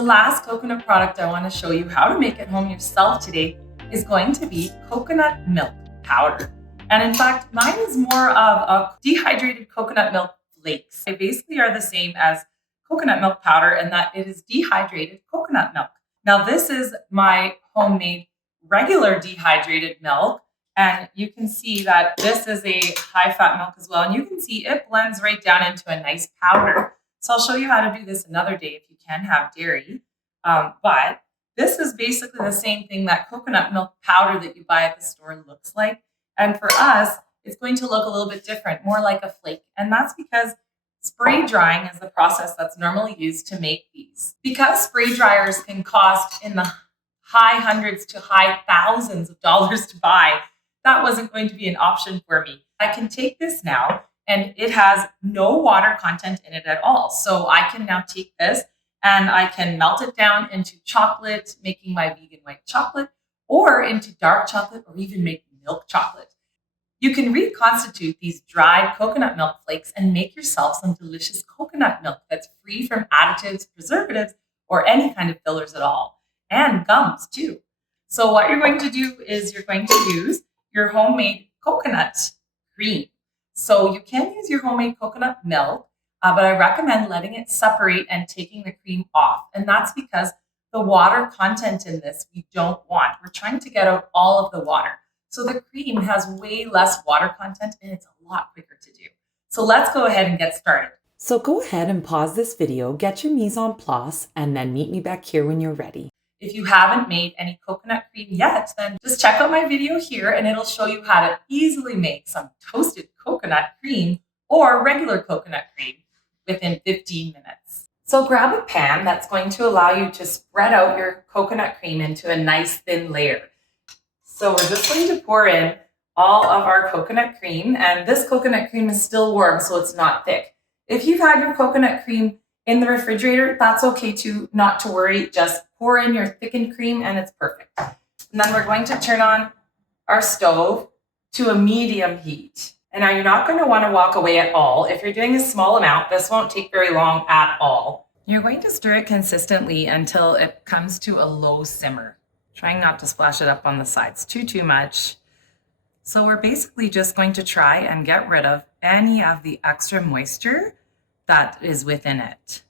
The last coconut product I want to show you how to make at home yourself today is going to be coconut milk powder. And in fact, mine is more of a dehydrated coconut milk flakes. They basically are the same as coconut milk powder in that it is dehydrated coconut milk. Now, this is my homemade regular dehydrated milk. And you can see that this is a high fat milk as well. And you can see it blends right down into a nice powder. So I'll show you how to do this another day if you can have dairy. But this is basically the same thing that coconut milk powder that you buy at the store looks like. And for us, it's going to look a little bit different, more like a flake. And that's because spray drying is the process that's normally used to make these. Because spray dryers can cost in the high hundreds to high thousands of dollars to buy, that wasn't going to be an option for me. I can take this now and it has no water content in it at all. So I can now take this and I can melt it down into chocolate, making my vegan white chocolate, or into dark chocolate, or even make milk chocolate. You can reconstitute these dried coconut milk flakes and make yourself some delicious coconut milk that's free from additives, preservatives, or any kind of fillers at all, and gums too. So what you're going to do is you're going to use your homemade coconut cream. So you can use your homemade coconut milk, but I recommend letting it separate and taking the cream off. And that's because the water content in this we don't want. We're trying to get out all of the water. So the cream has way less water content and it's a lot quicker to do. So let's go ahead and get started. So go ahead and pause this video, get your mise en place, and then meet me back here when you're ready. If you haven't made any coconut cream yet, then just check out my video here and it'll show you how to easily make some toasted coconut cream or regular coconut cream within 15 minutes. So grab a pan that's going to allow you to spread out your coconut cream into a nice thin layer. So we're just going to pour in all of our coconut cream, and this coconut cream is still warm, so it's not thick. If you've had your coconut cream in the refrigerator, that's okay too, not to worry. Just pour in your thickened cream and it's perfect. And then we're going to turn on our stove to a medium heat. And now you're not going to want to walk away at all. If you're doing a small amount, this won't take very long at all. You're going to stir it consistently until it comes to a low simmer, trying not to splash it up on the sides too much. So we're basically just going to try and get rid of any of the extra moisture that is within it,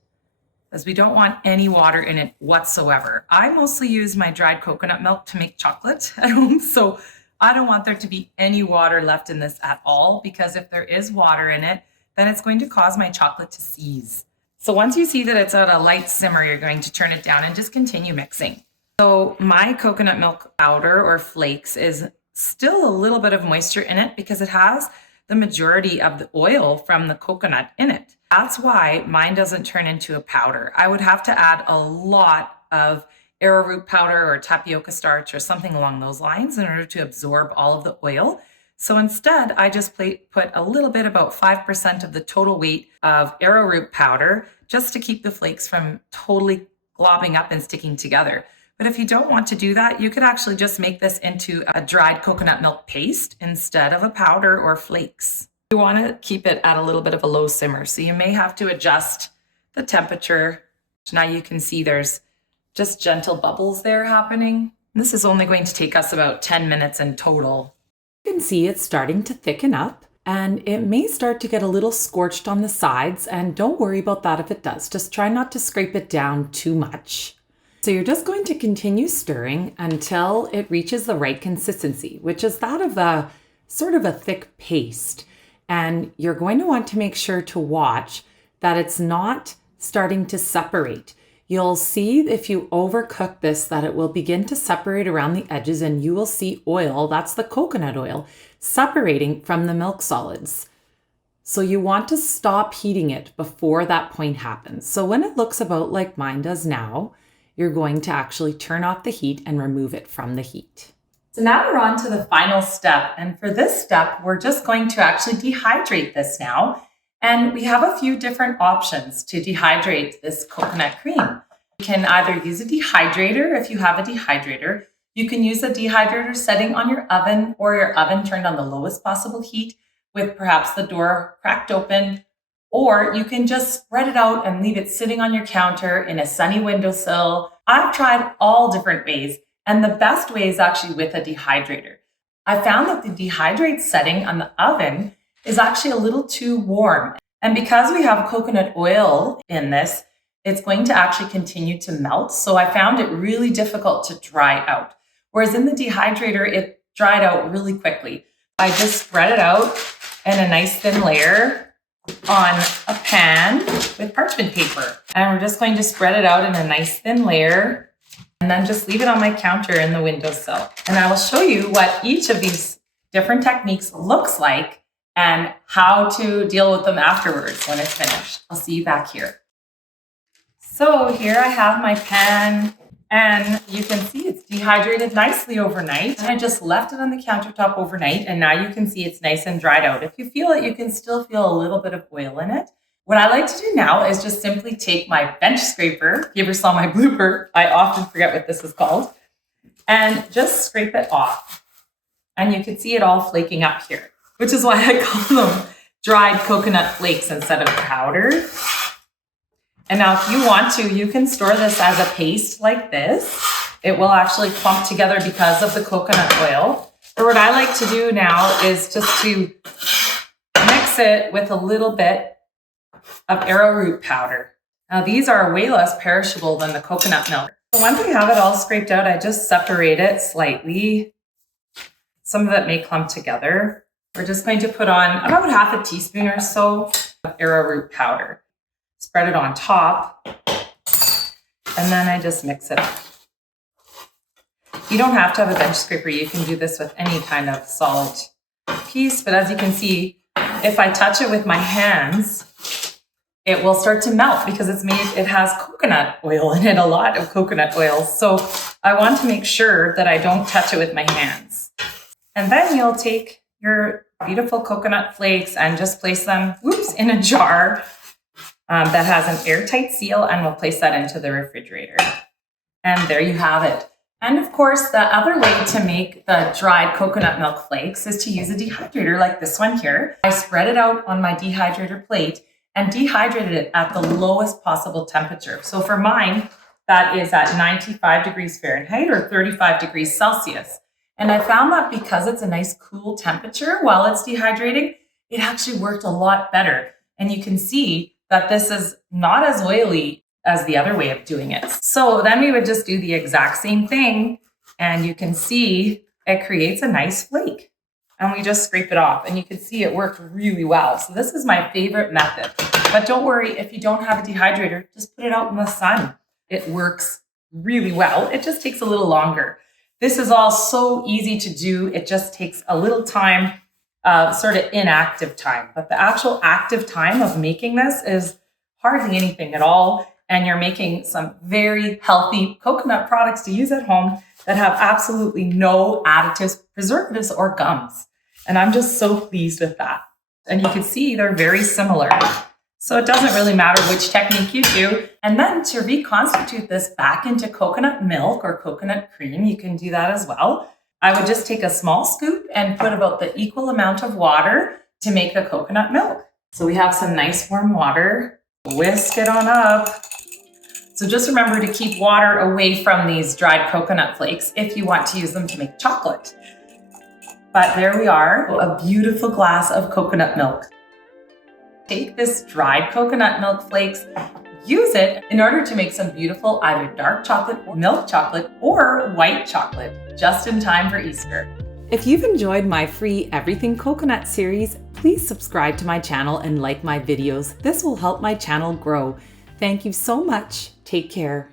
as we don't want any water in it whatsoever. I mostly use my dried coconut milk to make chocolate at home, so I don't want there to be any water left in this at all, because if there is water in it, then it's going to cause my chocolate to seize. So once you see that it's at a light simmer, you're going to turn it down and just continue mixing. So my coconut milk powder or flakes is still a little bit of moisture in it because it has the majority of the oil from the coconut in it. That's why mine doesn't turn into a powder. I would have to add a lot of arrowroot powder or tapioca starch or something along those lines in order to absorb all of the oil. So instead, I just put a little bit, about 5% of the total weight of arrowroot powder, just to keep the flakes from totally globbing up and sticking together. But if you don't want to do that, you could actually just make this into a dried coconut milk paste instead of a powder or flakes. You want to keep it at a little bit of a low simmer, so you may have to adjust the temperature. Now you can see there's just gentle bubbles there happening. This is only going to take us about 10 minutes in total. You can see it's starting to thicken up, and it may start to get a little scorched on the sides, and don't worry about that if it does. Just try not to scrape it down too much. So you're just going to continue stirring until it reaches the right consistency, which is that of a sort of a thick paste. And you're going to want to make sure to watch that it's not starting to separate. You'll see if you overcook this that it will begin to separate around the edges, and you will see oil, that's the coconut oil, separating from the milk solids. So you want to stop heating it before that point happens. So when it looks about like mine does now, you're going to actually turn off the heat and remove it from the heat. So now we're on to the final step. And for this step, we're just going to actually dehydrate this now. And we have a few different options to dehydrate this coconut cream. You can either use a dehydrator if you have a dehydrator. You can use a dehydrator setting on your oven, or your oven turned on the lowest possible heat with perhaps the door cracked open, Or you can just spread it out and leave it sitting on your counter in a sunny windowsill. I've tried all different ways, and the best way is actually with a dehydrator. I found that the dehydrate setting on the oven is actually a little too warm. And because we have coconut oil in this, it's going to actually continue to melt. So I found it really difficult to dry out. Whereas in the dehydrator, it dried out really quickly. I just spread it out in a nice thin layer on a pan with parchment paper. And we're just going to spread it out in a nice thin layer and then just leave it on my counter in the windowsill. And I will show you what each of these different techniques looks like and how to deal with them afterwards when it's finished. I'll see you back here. So here I have my pan, and you can see it's dehydrated nicely overnight. And I just left it on the countertop overnight, and now you can see it's nice and dried out. If you feel it, you can still feel a little bit of oil in it. What I like to do now is just simply take my bench scraper. If you ever saw my blooper, I often forget what this is called, and just scrape it off. And you can see it all flaking up here, which is why I call them dried coconut flakes instead of powder. And now if you want to, you can store this as a paste like this. It will actually clump together because of the coconut oil. Or what I like to do now is just to mix it with a little bit of arrowroot powder. Now these are way less perishable than the coconut milk. So once we have it all scraped out, I just separate it slightly. Some of it may clump together. We're just going to put on about half a teaspoon or so of arrowroot powder. Spread it on top, and then I just mix it up. You don't have to have a bench scraper. You can do this with any kind of solid piece, but as you can see, if I touch it with my hands, it will start to melt because it has coconut oil in it, a lot of coconut oil. So I want to make sure that I don't touch it with my hands. And then you'll take your beautiful coconut flakes and just place them, in a jar that has an airtight seal, and we'll place that into the refrigerator. And there you have it. And of course, the other way to make the dried coconut milk flakes is to use a dehydrator like this one here. I spread it out on my dehydrator plate and dehydrated it at the lowest possible temperature. So for mine, that is at 95 degrees Fahrenheit or 35 degrees Celsius. And I found that because it's a nice cool temperature while it's dehydrating, it actually worked a lot better. And you can see that this is not as oily as the other way of doing it. So then we would just do the exact same thing, and you can see it creates a nice flake. And we just scrape it off, and you can see it worked really well. So this is my favorite method. But don't worry, if you don't have a dehydrator, just put it out in the sun. It works really well. It just takes a little longer. This is all so easy to do. It just takes a little time, sort of inactive time. But the actual active time of making this is hardly anything at all. And you're making some very healthy coconut products to use at home that have absolutely no additives, preservatives, or gums. And I'm just so pleased with that. And you can see they're very similar. So it doesn't really matter which technique you do. And then to reconstitute this back into coconut milk or coconut cream, you can do that as well. I would just take a small scoop and put about the equal amount of water to make the coconut milk. So we have some nice warm water. Whisk it on up. So just remember to keep water away from these dried coconut flakes if you want to use them to make chocolate. But there we are, a beautiful glass of coconut milk. Take this dried coconut milk flakes, use it in order to make some beautiful either dark chocolate or milk chocolate or white chocolate, just in time for Easter. If you've enjoyed my free Everything Coconut series, please subscribe to my channel and like my videos. This will help my channel grow. Thank you so much. Take care.